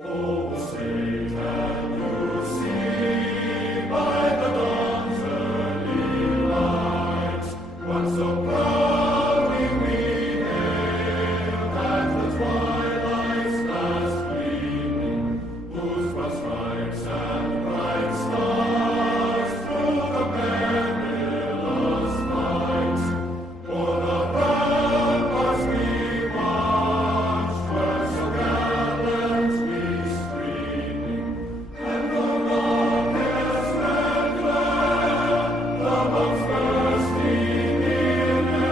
Oh, say can you see by the dawn's early light what so proudly we hailed at the twilight's last gleaming, whose broad stripes and bright stars through the perilous fight o'er the ramparts we watched were so gallantly streaming, and the rocket's red glare, the bombs bursting in air,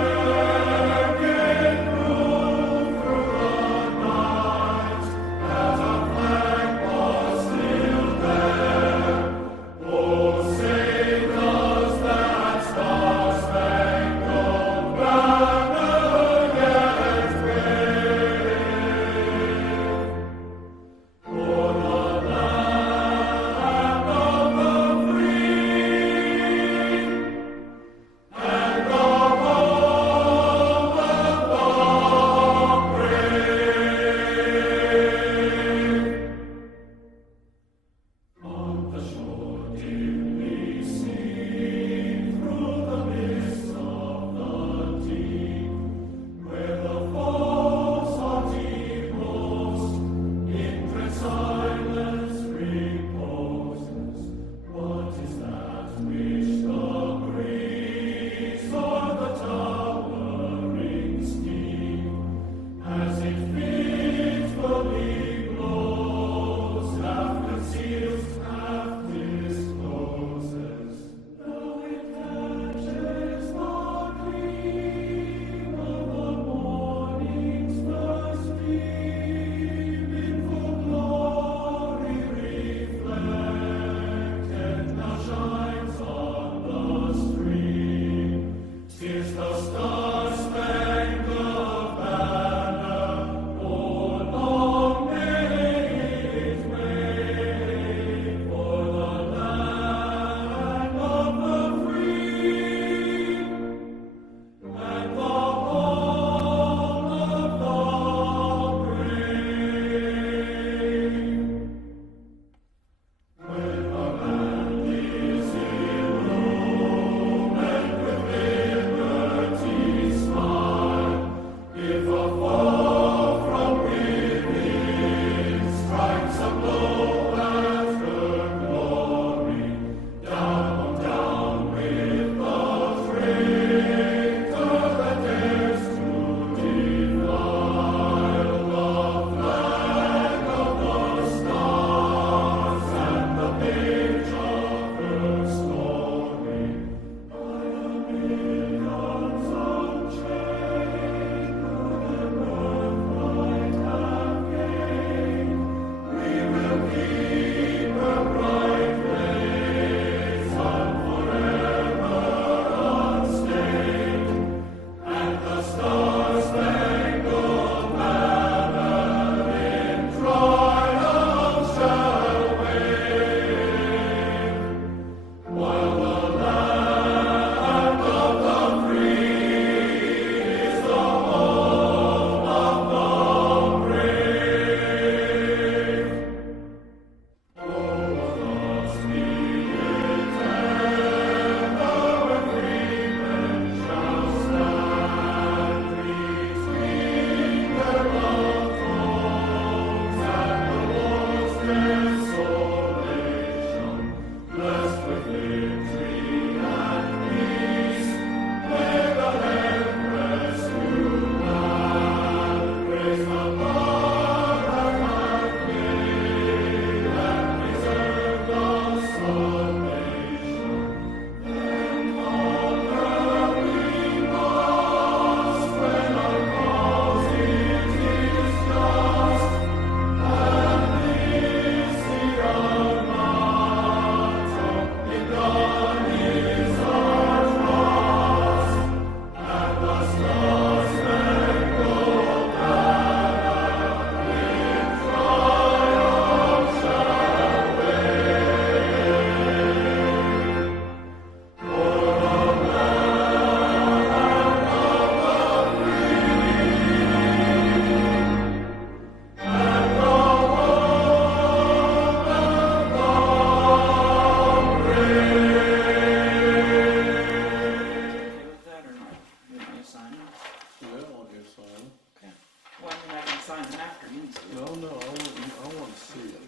You can see it. No, I want to see it.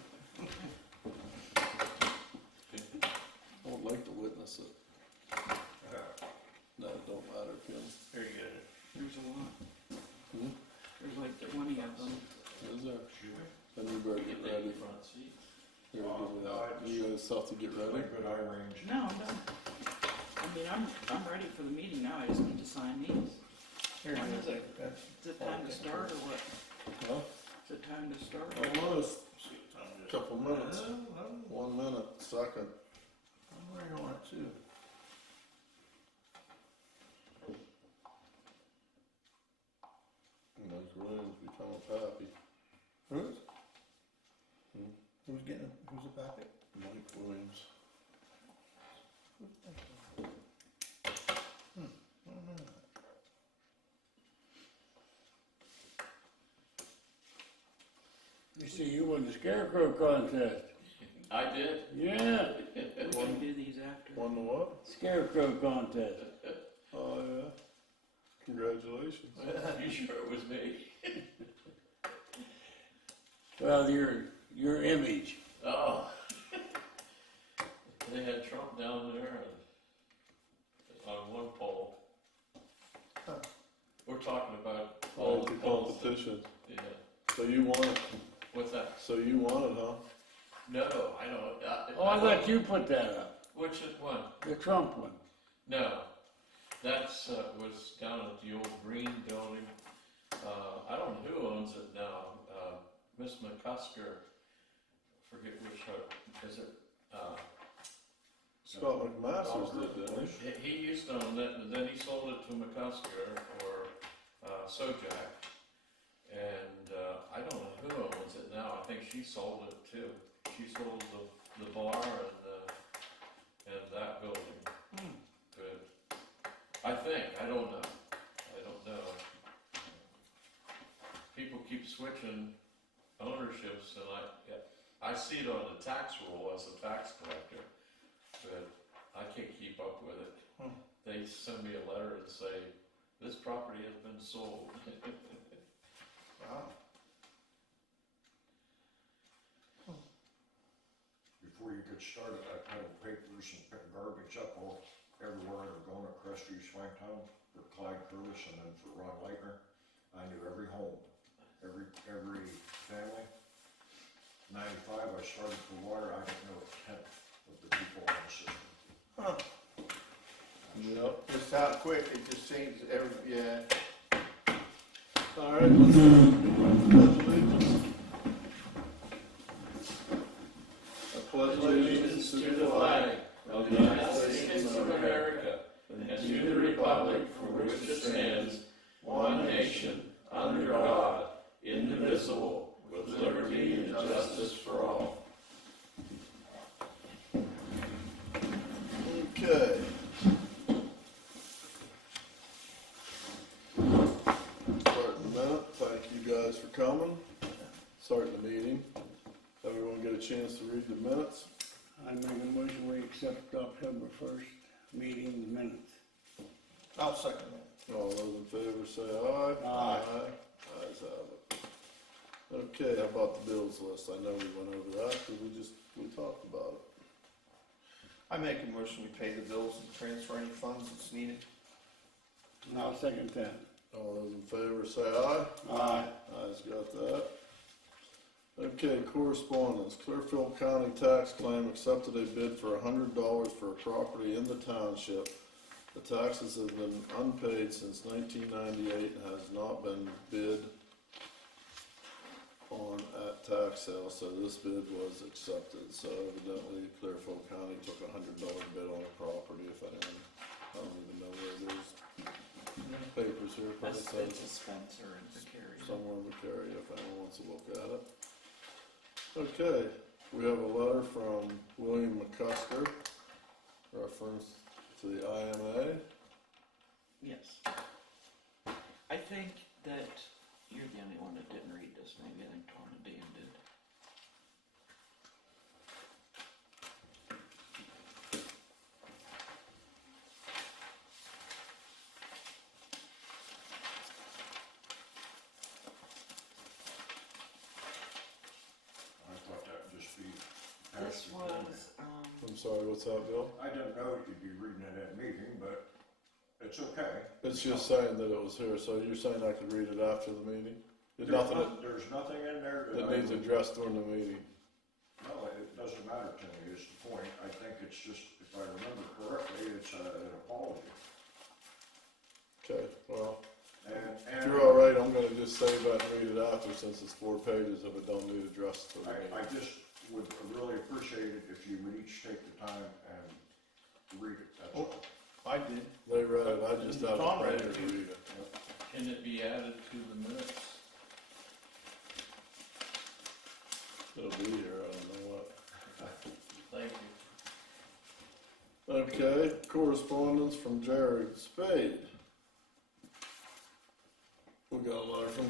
I would like to witness it. No, it don't matter, Kim. There you go. There's a lot. Hmm? There's like 20 of them. Is there? Then you better get ready. Front seat. Here, give me that. You guys have to get ready. Good eye range. No, no. I mean, I'm ready for the meeting now. I just need to sign these. Here When it is is. it? Is it time to start or what? Huh? Is it time to start? Almost. See what time it is. Couple minutes. I'm 1 minute, second. right on it too. Mike Williams become a pappy. Who's? Hmm? Who's the pappy? Mike Williams. I don't know that. You see, you won the scarecrow contest. I did. Yeah, We can do these after. Won the what? scarecrow contest. Oh, yeah. Congratulations. You sure it was me? Well, your image. Oh. They had Trump down there on one pole. Huh. We're talking about Oh, all the the polls. competition. Yeah. So you won it. What's that? So you won it, huh? No, I don't. Oh, I thought you put that up, Which one? the Trump one. No. That's was down at the old Green building. I don't know who owns it now. Miss McCusker. Forget which. Is it? Scott McMaster's did, didn't he? He used to own it, and then he sold it to McCusker or Sojak. And I don't know who owns it now. I think she sold it too. She sold the bar and that building. But I think, I don't know. People keep switching ownerships, and I see it on the tax roll as a tax collector, but I can't keep up with it. They send me a letter and say, this property has been sold. Wow. Before you get started, I piled papers and picked garbage up all everywhere they're going at Crestview Swanktown for Clyde Curtis and then for Ron Leitner. I knew every home, every family. 95, I started for water. I didn't know a tenth of the people on the system. Huh. Yep. Just how quick it just seems yeah. All right, let's pledge allegiance. I pledge allegiance to the flag of the United States of America and to the republic for which it stands, one nation, under God, indivisible, with liberty and justice for all. Okay. Starting the minute. Thank you guys for coming. Starting the meeting. Everyone get a chance to read the minutes? I make a motion we accept October 1st meeting minutes. I'll second that. All those in favor say aye. Aye. Ayes have it. Okay, how about the bills list? I know we went over that because we talked about it. I make a motion we pay the bills and transfer any funds that's needed. And I'll second that. All those in favor say aye. Aye. Ayes got that. Okay, correspondence. Clearfield County tax claim accepted a bid for $100 for a property in the township. The taxes have been unpaid since 1998 and has not been bid on at tax sale, so this bid was accepted. So evidently Clearfield County took a $100 bid on a property. If anyone, I don't even know where it is. Papers here, probably It's a Spencer and Beccaria. somewhere in Beccaria if anyone wants to look at it. Okay, we have a letter from William McCusker, reference to the IMA. Yes. I think that you're the only one that didn't read this. Maybe I think Torn and Dan did. I'm sorry, what's that, Bill? I didn't know that you'd be reading at that meeting, but it's okay. It's just saying that it was here, so you're saying I could read it after the meeting? There's nothing There's nothing in there that needs addressed during the meeting. No, it doesn't matter to me, is the point. I think it's just, if I remember correctly, it's an apology. Okay, well, And if you're all right, I'm gonna just save that and read it after, since it's 4 pages if it don't need addressed for the I meeting. just would really appreciate it if you would each take the time and read it, that's all. I did. They read it, I just haven't Tom read read it it to read it. Can it be added to the minutes? It'll be here, I don't know what. Thank you. Okay, correspondence from Jared Spade. We got a letter from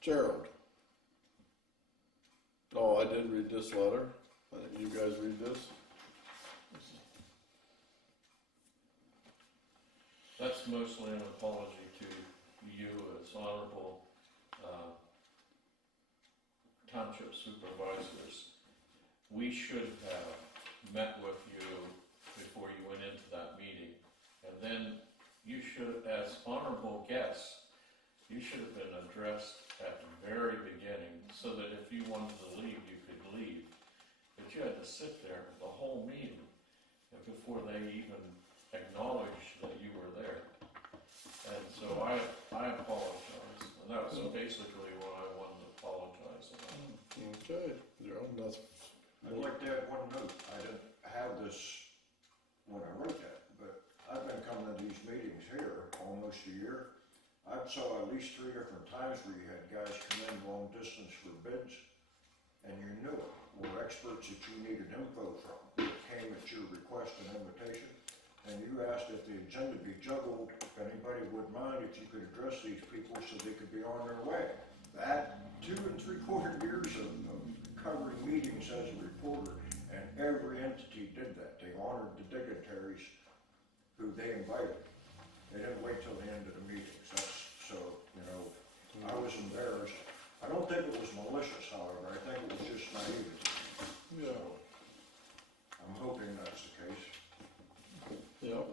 Gerald. Oh, I did read this letter. You guys read this? That's mostly an apology to you as Honorable Township Supervisors. We should have met with you before you went into that meeting. And then you should, as honorable guests, you should have been addressed at the very beginning so that if you wanted to leave, you could leave. But you had to sit there the whole meeting before they even acknowledged that you were there. And so I apologize. And that was basically what I wanted to apologize about. Okay, Gerald, that's. I'd like to add one note. I didn't have this when I wrote that, but I've been coming to these meetings here almost a year. I saw at least 3 different times where you had guys come in long distance for bids, and you knew it, were experts that you needed info from, that came at your request and invitation, and you asked if the agenda be juggled, if anybody would mind if you could address these people so they could be on their way. That 2 3/4 years of covering meetings as a reporter, and every entity did that. They honored the dignitaries who they invited. They didn't wait till the end of the meetings. That's, so, you know, I was embarrassed. I don't think it was malicious, however. I think it was just naivety. Yeah. So, I'm hoping that's the case. Yep.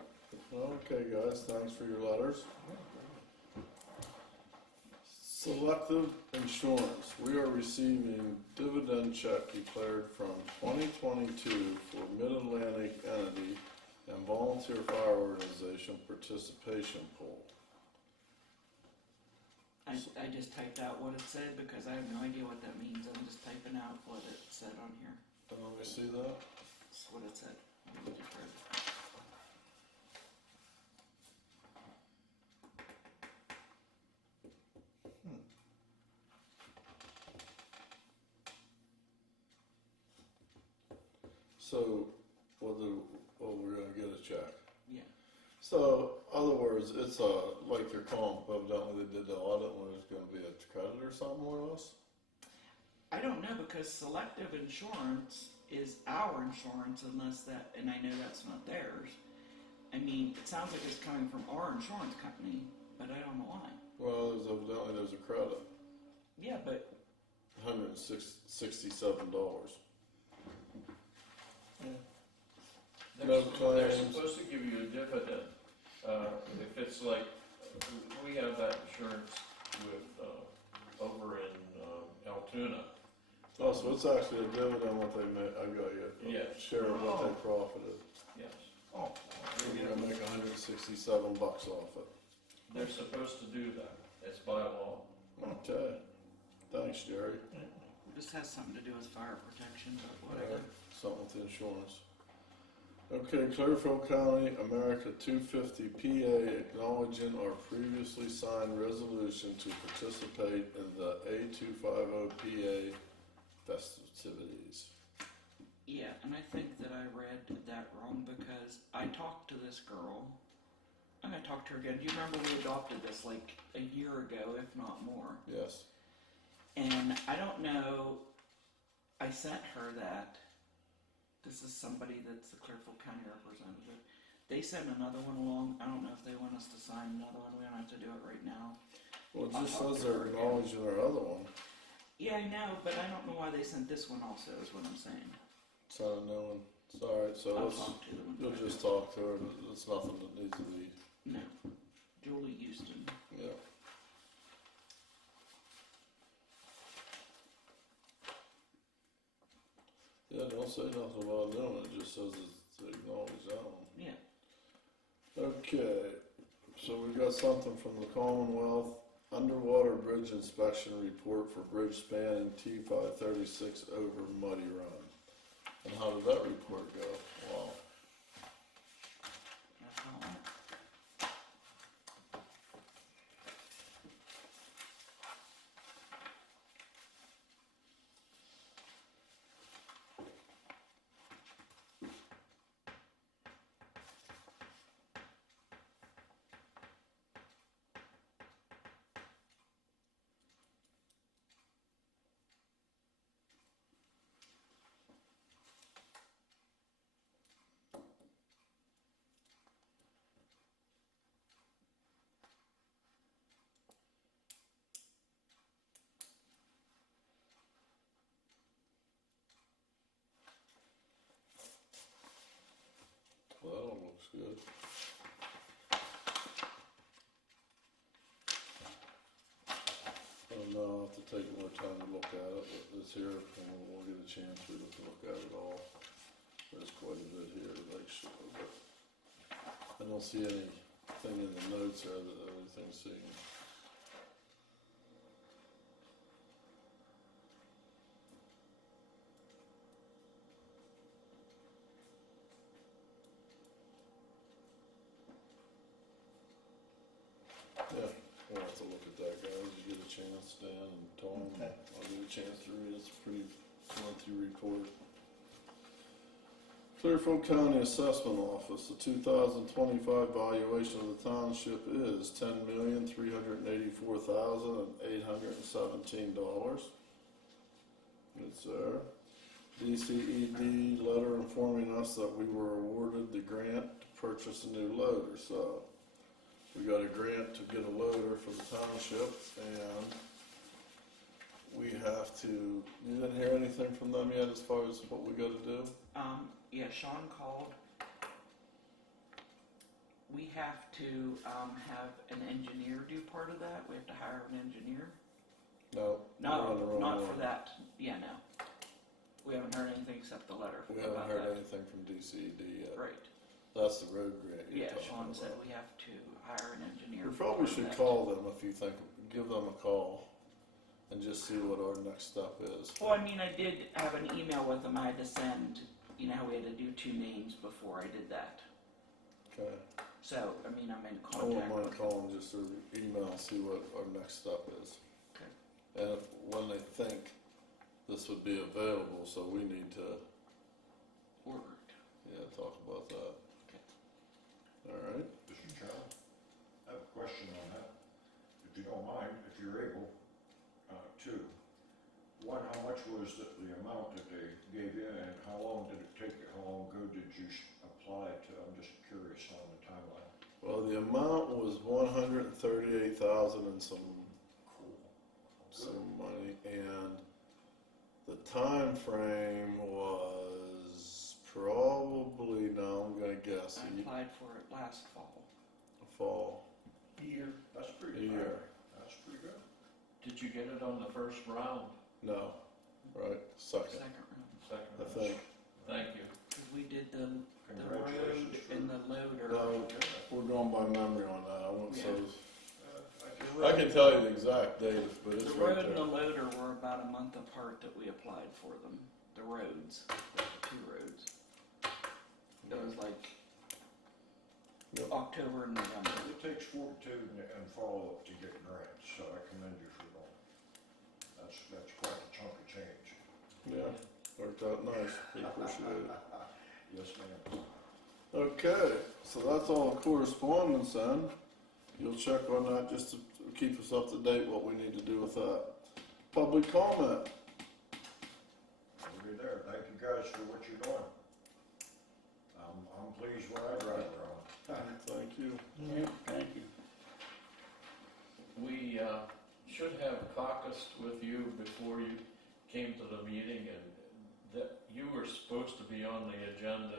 Okay, guys, thanks for your letters. Selective insurance. We are receiving dividend check declared from 2022 for Mid-Atlantic Entity and Volunteer Fire Organization Participation Pool. I just typed out what it said because I have no idea what that means. I'm just typing out what it said on here. Let me see that. That's what it said. I just read it. So, we're gonna get a check. Yeah. So, other words, it's like their comp, evidently they did the audit when there's gonna be a credit or something more or less? I don't know because selective insurance is our insurance unless that, and I know that's not theirs. I mean, it sounds like it's coming from our insurance company, but I don't know why. Well, there's a credit, Yeah, but $167. They're, No they're claims. supposed to give you a dividend. If it's like, we have that insurance with, over in Altoona. Oh, so it's actually a dividend what they make, I got you. Yes. Share of what they profited. Yes. Oh, You're gonna make $167 off it. They're supposed to do that. It's by law. Okay, thanks, Jerry. this has something to do with fire protection, but whatever. Something with insurance. Okay, Clearfield County, America 250 PA acknowledging our previously signed resolution to participate in the A250 PA festivities. Yeah, and I think that I read that wrong because I talked to this girl. I'm gonna talk to her again. Do you remember we adopted this like a year ago, if not more? Yes. And I don't know, I sent her that. This is somebody that's the Clearfield County representative. They sent another one along. I don't know if they want us to sign another one. We don't have to do it right now. Well, it just says they're acknowledging our other one. Yeah, I know, but I don't know why they sent this one also, is what I'm saying. Send a new one. It's alright, so I'll let's, talk to them. you'll just talk to her, it's nothing that needs to be, No, Julie Houston. yeah. Yeah, don't say nothing about doing it, just says it's acknowledged that one. Yeah. Okay, so we got something from the Commonwealth, underwater bridge inspection report for bridge spanning T-536 over Muddy Run. And how did that report go? Wow. That's all right. Well, that one looks good. Now I'll have to take more time to look at it, but it's here, and we'll get a chance to look at it all. There's quite a bit here to make sure, but I don't see anything in the notes there that everything's seen. Yeah, we'll have to look at that, guys, you get a chance, Dan and Tom, Okay. I'll get a chance to read it, it's a pretty lengthy report. Clearfield County Assessment Office, the 2025 valuation of the township is $10,384,817. It's there. DCED letter informing us that we were awarded the grant to purchase a new loader, so we got a grant to get a loader for the township, and we have to, you didn't hear anything from them yet as far as what we gotta do? Yeah, Sean called. We have to, have an engineer do part of that. We have to hire an engineer. No. we're on the No, wrong not one. for that. Yeah, no. We haven't heard anything except the letter We haven't about heard that. anything from DCED yet. Right. That's the road grant you're Yeah, talking Sean said about. we have to hire an engineer. We for probably part of should that. call them if you think, give them a call and just see what our next step is. Well, I mean, I did have an email with them. I had to send, you know, how we had to do 2 names before I did that. Okay. So, I mean, I'm in I won't contact mind with calling just or email, see what our next step is. Okay. And if, when they think this would be available, so we need to, order. yeah, talk about that. Okay. Alright, Mr. Chairman, I have a question on that. If you don't mind, if you're able, to, one, how much was the amount that they gave you, and how long did it take you? How long ago did you apply to? I'm just curious on the timeline. well, the amount was 138,000 and some money, and the time frame was probably, now I'm gonna guess, I applied for it last fall. fall. Year. That's A pretty year. good. That's pretty good. Did you get it on the first round? No, right, second, Second round. Second I round? think. Thank you. Because we did the road Congratulations. and the loader. No, we're going by memory on that, I won't say. I I can tell you the exact date, but it's The right road and the there. loader were about a month apart that we applied for them. The roads, the 2 roads. It was like Yep. October and November. It takes fortitude and follow-up to get grants, so I commend you for going. That's quite a chunk of change. Yeah, worked out nice, we appreciate it. Yes, ma'am. Okay, so that's all the correspondence then. You'll check on that just to keep us up to date what we need to do with that. Public comment. I'll be there. Thank you guys for what you're doing. I'm pleased when I drive around. Thank you. Yeah, thank you. We should have caucused with you before you came to the meeting, and that you were supposed to be on the agenda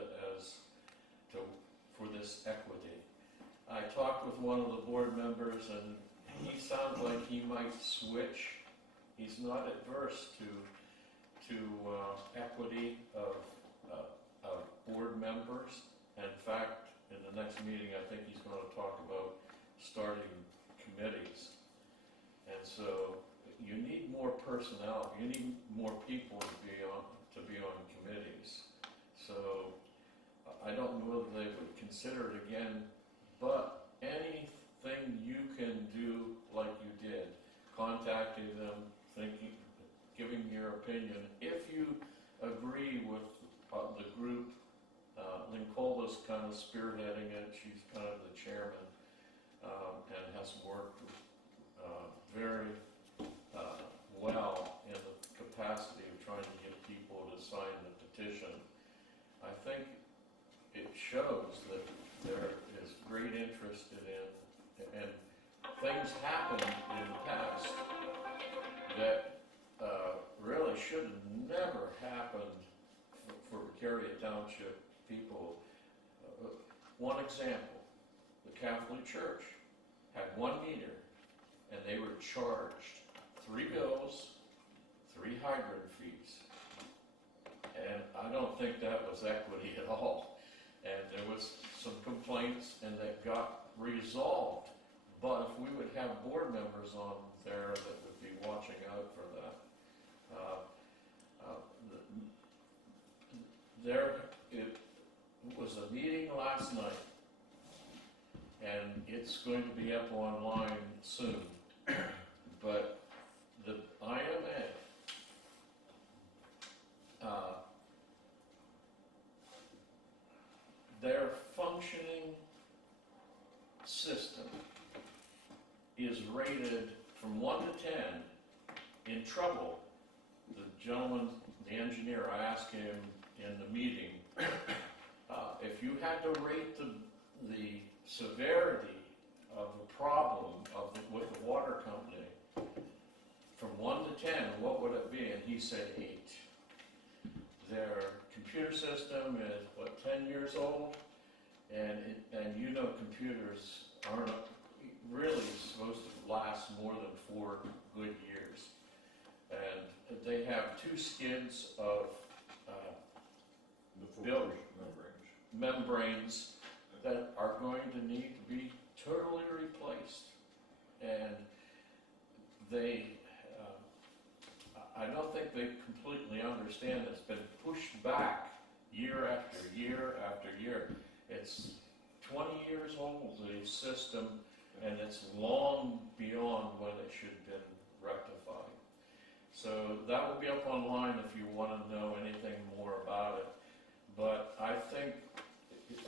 for this equity. I talked with one of the board members, and he sounds like he might switch. He's not adverse to equity of board members. In fact, in the next meeting, I think he's going to talk about starting committees. And so you need more personnel. You need more people to be on committees. So I don't know whether they would consider it again, but anything you can do like you did, contacting them, giving your opinion. If you agree with the group, Lincola's kind of spearheading it. She's kind of the chairman and has worked very well in the capacity of trying to get people to sign the petition. I think it shows that there is great interest in things happened in the past that really should have never happened for Beccaria Township people. One example, the Catholic Church had one meter and they were charged 3 bills, 3 hydrant fees. And I don't think that was equity at all. And there was some complaints and that got resolved. But if we would have board members on there that would be watching out for that. It was a meeting last night, and it's going to be up online soon. But the IMA, their functioning system is rated from 1 to 10 in trouble. The gentleman, the engineer, I asked him in the meeting, if you had to rate the severity of the problem with the water company from 1 to 10, what would it be? And he said 8. Their computer system is, 10 years old? And you know computers aren't really supposed to last more than 4 good years. And they have 2 skids of built membranes that are going to need to be totally replaced. And they, I don't think they completely understand it's been pushed back year after year after year. It's 20 years old, the system, and it's long beyond when it should have been rectified. So that will be up online if you want to know anything more about it. But I think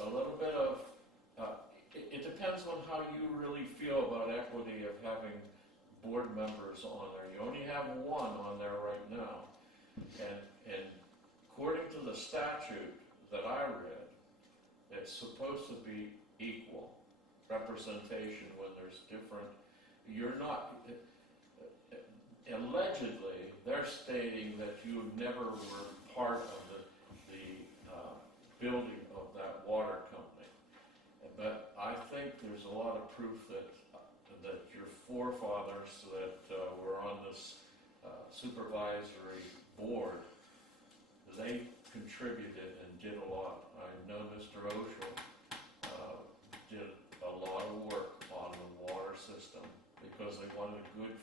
a little bit of, it depends on how you really feel about equity of having board members on there. You only have 1 on there right now. And according to the statute that I read, it's supposed to be equal representation when there's different, you're not, allegedly, they're stating that you never were part of the building of that water company. But I think there's a lot of proof that your forefathers that were on this supervisory board, they contributed and did a lot. I know Mr. Oshel did a lot of work on the water system because they wanted good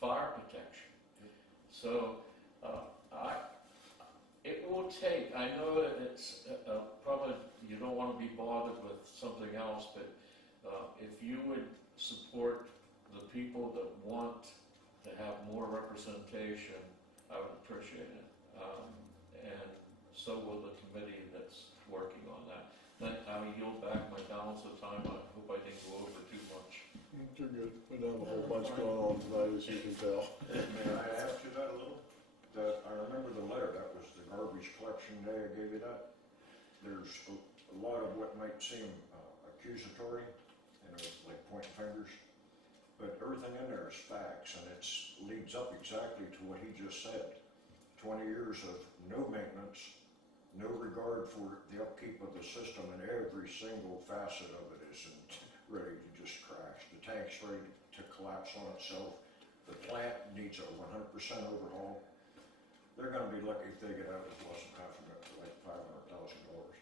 fire protection. So it will take, I know that it's probably, you don't want to be bothered with something else, but if you would support the people that want to have more representation, I would appreciate it. And so will the committee that's working on that. Then I yield back my balance of time. I hope I didn't go over too much. You're good. We don't have a whole bunch going on tonight, as you can tell. May I ask you that a little? I remember the letter, that was the garbage collection day I gave you that. There's a lot of what might seem accusatory, like pointing fingers, but everything in there is facts, and it leads up exactly to what he just said, to 20 years of no maintenance, no regard for the upkeep of the system, and every single facet of it is ready to just crash. The tank's ready to collapse on itself. The plant needs a 100% overhaul. They're gonna be lucky if they get out of less than half of it for like $500,000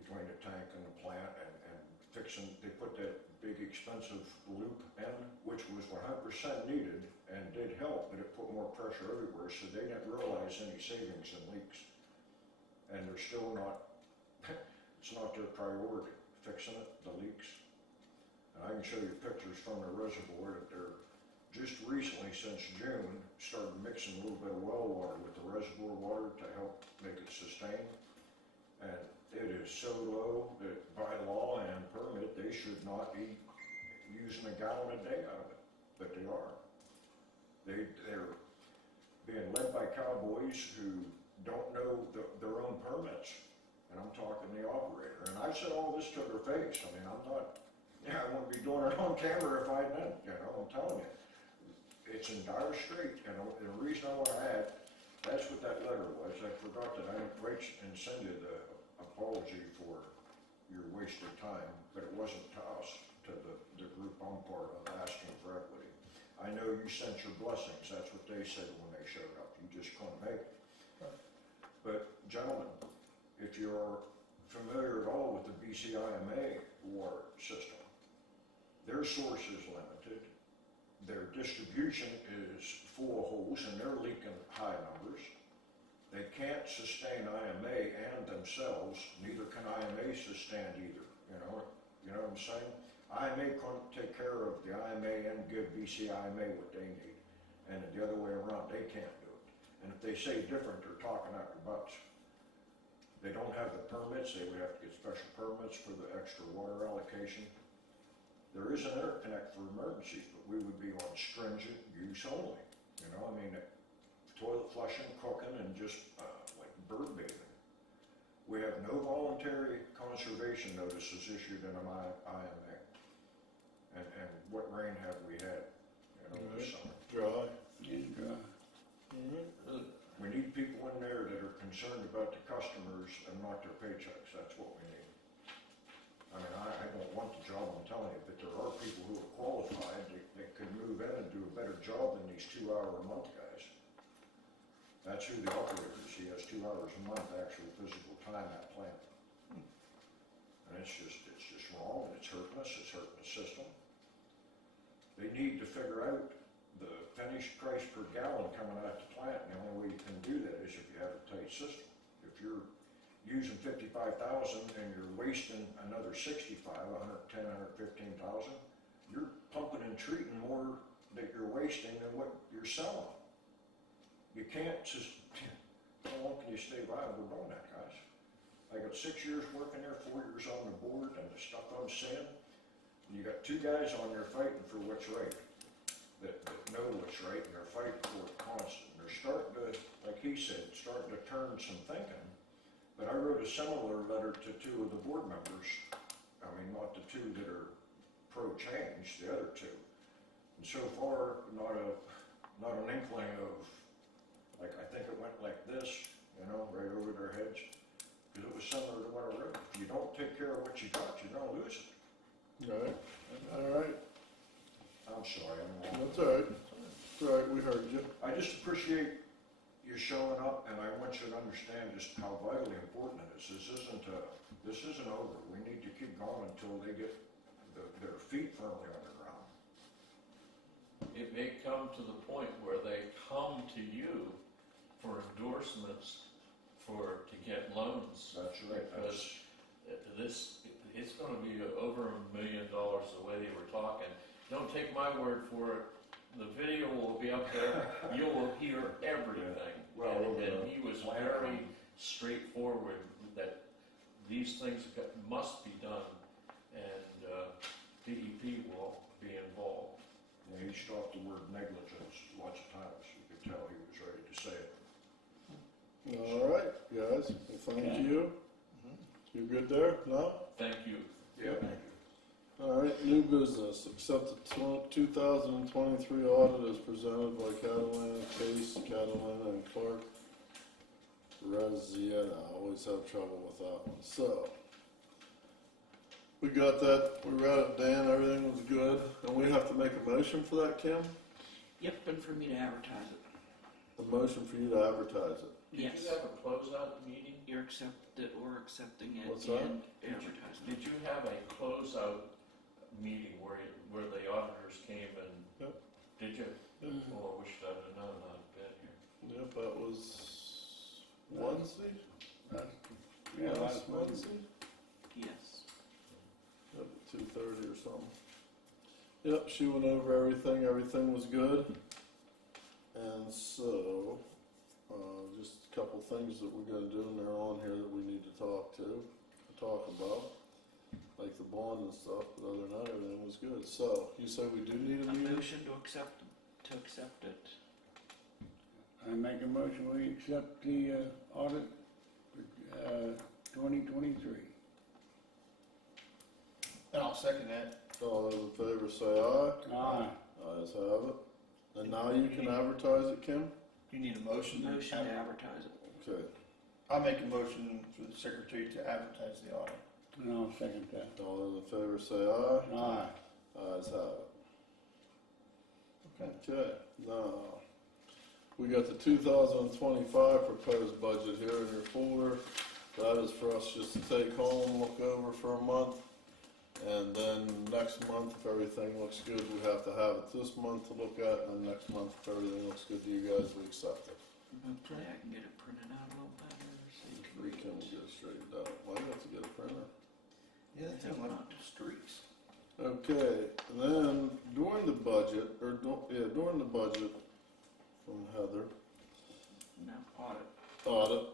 between the tank and the plant and fixing. They put that big expensive loop in, which was 100% needed and did help, but it put more pressure everywhere, so they didn't realize any savings in leaks. And they're still not, it's not their priority, fixing it, the leaks. And I can show you pictures from the reservoir that they're just recently, since June, started mixing a little bit of well water with the reservoir water to help make it sustain. And it is so low that by law and permit, they should not be using a gallon a day out of it, but they are. They're being led by cowboys who don't know their own permits, and I'm talking the operator. And I said all this to their face. I mean, I wouldn't be doing it on camera if I didn't, I'm telling you. It's in dire strait, and the reason I want to add, that's what that letter was. I forgot that I didn't write and send you the apology for your wasted time, but it wasn't to us, to the group I'm part of, asking for equity. I know you sent your blessings, that's what they said when they showed up. You just couldn't make it. But gentlemen, if you're familiar at all with the BCIMA water system, their source is limited. Their distribution is full of holes and they're leaking high numbers. They can't sustain IMA and themselves, neither can IMA sustain either, you know what I'm saying? IMA couldn't take care of the IMA and give BCIMA what they need, and the other way around, they can't do it. And if they say different, they're talking out their butts. They don't have the permits, they would have to get special permits for the extra water allocation. There is an interconnect for emergencies, but we would be on stringent use only. Toilet flushing, cooking, and just like bird bathing. We have no voluntary conservation notices issued in an IMA. And what rain have we had, this summer? Dry. And, We need people in there that are concerned about the customers and not their paychecks. That's what we need. I mean, I don't want the job, I'm telling you, but there are people who are qualified that could move in and do a better job than these 2 hour a month guys. That's who the operator is. He has 2 hours a month actual physical time at plant. And it's just wrong, and it's hurting us, it's hurting the system. They need to figure out the finished price per gallon coming out the plant, and the only way you can do that is if you have a tight system. If you're using 55,000 and you're wasting another 65, 110, 115,000, you're pumping and treating more that you're wasting than what you're selling. You can't just, how long can you stay viable doing that, guys? I got 6 years working there, 4 years on the board, and the stuff I'm seeing, and you got 2 guys on there fighting for what's right, that know what's right, and they're fighting for it constant. They're starting to, like he said, starting to turn some thinking. But I wrote a similar letter to 2 of the board members. I mean, not the 2 that are pro-change, the other 2. And so far, not an inkling of, like, I think it went like this, right over their heads. Because it was similar to what I wrote. If you don't take care of what you got, you're gonna lose it. All right. I'm sorry, I'm wrong. That's all right. It's all right, we heard you. I just appreciate you showing up, and I want you to understand just how vitally important it is. This isn't over. We need to keep going until they get their feet firmly on the ground. It may come to the point where they come to you for endorsements to get loans. That's right. Because it's gonna be over $1 million the way they were talking. Don't take my word for it. The video will be up there. You will hear everything. Well, and he was very straightforward that these things must be done, and DEP will be involved. Yeah, he stopped the word negligence lots of times. You could tell he was ready to say it. All right, guys, well, thank you. You good there? No? Thank you. Yeah, thank you. All right, new business. Accept the 2023 audit as presented by Catalina, Case, Catalina, and Clark Grazietta, I always have trouble with that one, so. We got that, we read it, Dan, everything was good, and we have to make a motion for that, Kim? Yep, and for me to advertise it. A motion for you to advertise it. Yes. Did you have a closeout meeting? We're accepting it What's that? and advertising. Did you have a closeout meeting where the auditors came and? Yep. Did you? Mhm. Oh, I wish I'd have known I'd been here. Yep, that was Wednesday? Yeah, Last Wednesday? Yes. Yep, 2:30 or something. Yep, she went over everything was good. And so, just a couple things that we're gonna do, and they're on here that we need to talk about. Like the bond and stuff, but other than that, everything was good. So, you say we do need a A meeting? motion to accept it. I make a motion, we accept the audit for 2023. And I'll second that. All those in favor say aye. Aye. Ayes have it. And now you can advertise it, Kim? You need a motion. Motion to advertise it. Okay, I'll make a motion for the secretary to advertise the audit. And I'll second that. all those in favor say aye. Aye. Ayes have it. Okay. Okay, now, we got the 2025 proposed budget here in your folder. That is for us just to take home, look over for a month. And then next month, if everything looks good, we have to have it this month to look at. And then next month, if everything looks good to you guys, we accept it. Hopefully I can get it printed out a little better so you can We read can it. get it straightened out. Why do you have to get a printer? Yeah, that's Have like not. streaks. Okay, and then during the budget, during the budget from Heather, No, audit. audit,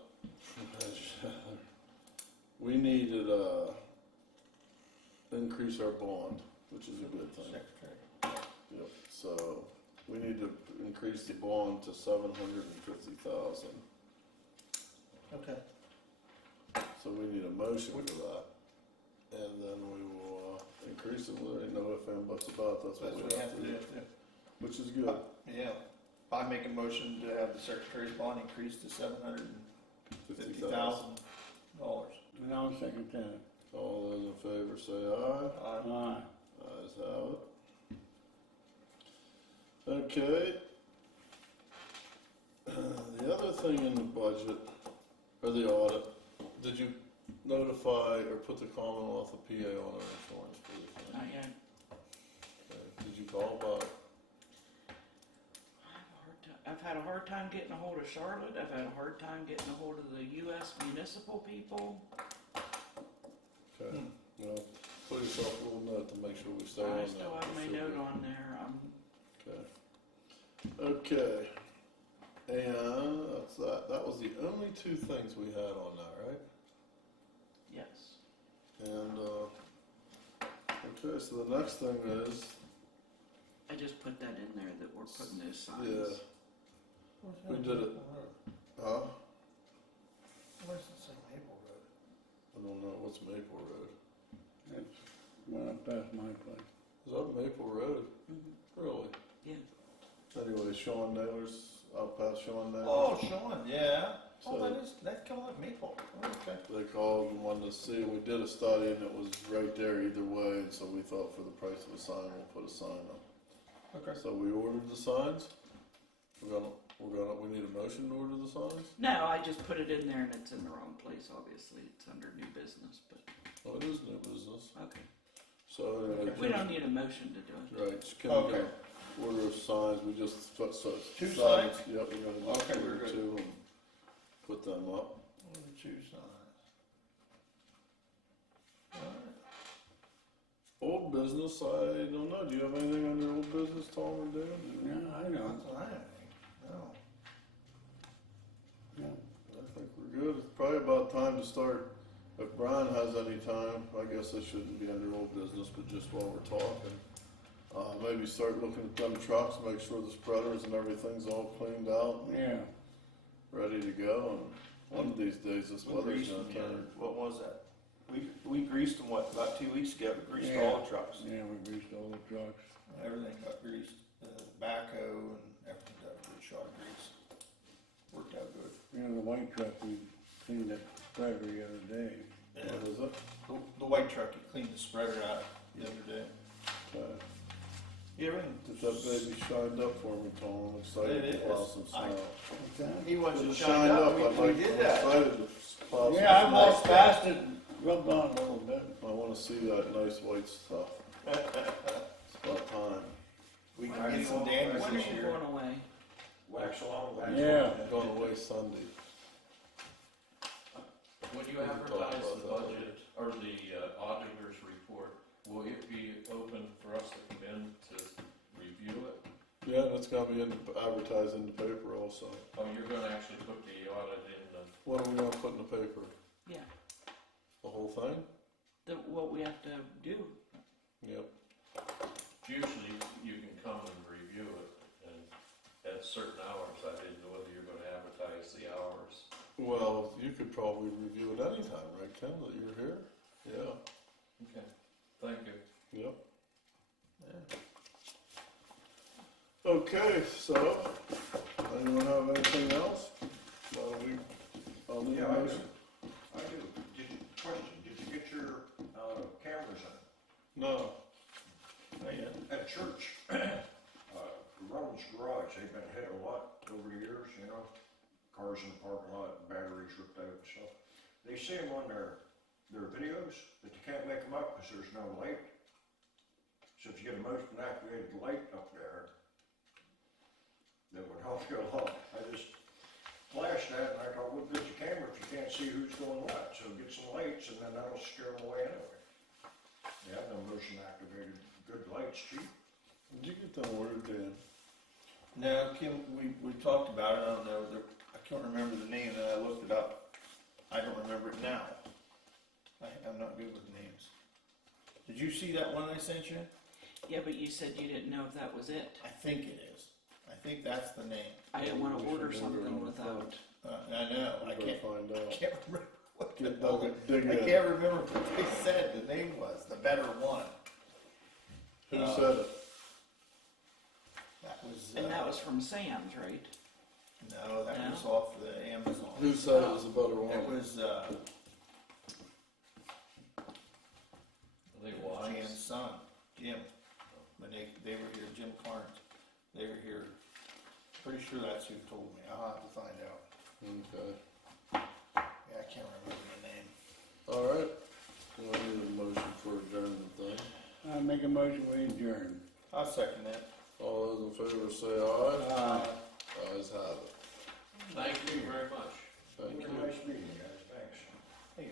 we needed, increase our bond, which is a good thing. Secretary. Yep, so we need to increase the bond to 750,000. Okay. So we need a motion for that. And then we will, increase it, there ain't no ifs, ands, buts about, that's what we have to do, which is good. Yeah. I make a motion to have the secretary's bond increased to $750,000. And I'll second that. All those in favor say aye. Aye. Ayes have it. Okay. The other thing in the budget, or the audit, did you notify or put the Commonwealth of PA on our insurance for the thing? Not yet. Okay. Did you call about it? I've had a hard time getting a hold of Charlotte. I've had a hard time getting a hold of the U.S. municipal people. Okay, well, put yourself a little note to make sure we stay on that. I still have my note on there. Okay. Okay. And that's that. That was the only two things we had on that, right? Yes. And, okay, so the next thing is, I just put that in there that we're putting those signs. yeah, we did it, huh? Where's the St. Maple Road? I don't know, what's Maple Road? That's went up past my place. Is that Maple Road? Mhm. Really? Yeah. Anyway, Sean Naylor's, out past Sean Naylor's. Oh, Sean, yeah. So- Oh, that come like Maple. Oh, okay. They called and wanted to see, we did a study and it was right there either way, and so we thought for the price of a sign, we'll put a sign up. Okay. So we ordered the signs, we need a motion to order the signs? No, I just put it in there and it's in the wrong place, obviously. It's under new business, but, Oh, it is new business, okay. so anyway. We don't need a motion to do it. Right, just can we Okay. get an order of signs, we just, so. Two signs? Yep, we're gonna just Okay, we're order good. two and put them up. What do we choose signs? Alright. Old business, I don't know, do you have anything on your old business, Tom or Dan? Yeah, I know. That's what I think. No. Yeah. I think we're good, it's probably about time to start, if Brian has any time, I guess it shouldn't be under old business, but just while we're talking. Maybe start looking at them trucks, make sure the spreaders and everything's all cleaned out, and Yeah. ready to go, and one of these days this We weather's greased gonna them, turn. what was that? We greased them, what, about 2 weeks ago, we greased all the trucks. Yeah, we greased all the trucks. Everything got greased, the backhoe and everything got a good shot of grease. Worked out good. Yeah, the white truck, we cleaned that spreader the other day. What is it? The white truck, he cleaned the spreader out the other day. Yeah, Get that baby shined up for me, Tom, I'm excited It to plow is. some snow. What's that? he wants Get it it shined up, I'd we like- did I'm that. excited to plow some Yeah, I snow. walked past it, rubbed on a little bit. I wanna see that nice white stuff. It's about time. We can get some damage When are this you year. going away? Wax along, wax Yeah. I'm going away Sunday. When you We can talk advertise about the that budget, or the auditor's report, will it be open for us to come in to review it? Yeah, and it's gonna be advertised in the paper also. Oh, you're gonna actually put the audit in the, What are we gonna put in the paper? Yeah, The whole thing? what we have to do. Yep. usually you can come and review it, and at certain hours, I didn't know whether you're gonna advertise the hours. Well, you could probably review it anytime, right, Ken, that you're here? Yeah, Okay, thank you. yep. Okay, so, anyone have anything else? I'll need a Yeah, I do. motion. I do. Question, did you get your, cameras in? No, At church, Ronald's Garage, they've been hit a lot over the years, you know, cars in the parking lot, batteries ripped out and stuff. They see them on their videos, but you can't make them up because there's no light. So if you get a motion activated light up there, that would help you a lot. I just flashed that and I thought, what good's your camera if you can't see who's doing what? So get some lights and then that'll scare them away anyway. They have no motion activated, good lights, cheap. did you get that order, Dan? No, Kim, we talked about it, I don't know, I can't remember the name, and I looked it up. I don't remember it now. I'm not good with names. Did you see that one I sent you? Yeah, but you said you didn't know if that was it. I think it is. I think that's the name. I didn't wanna We order should order something one without. I know, I Better can't find out. remember what the Get hell, Doug, dig I in. can't remember what they said the name was, the better one. Who said it? That was, And that was from Sam's, right? no, that No? was off the Amazon. Who said it was a better one? It was, Are they wise? Jan's son, Jim, when they were here, Jim Carnes, they were here, pretty sure that's who told me, I'll have to find out. Okay, Yeah, I can't remember the name. all right. Well, I need a motion for adjournment then. I make a motion, we adjourn. I'll second that. All those in favor say aye. Ayes have it. Thank you very much. Thank you. Nice meeting you guys, thanks. Hey.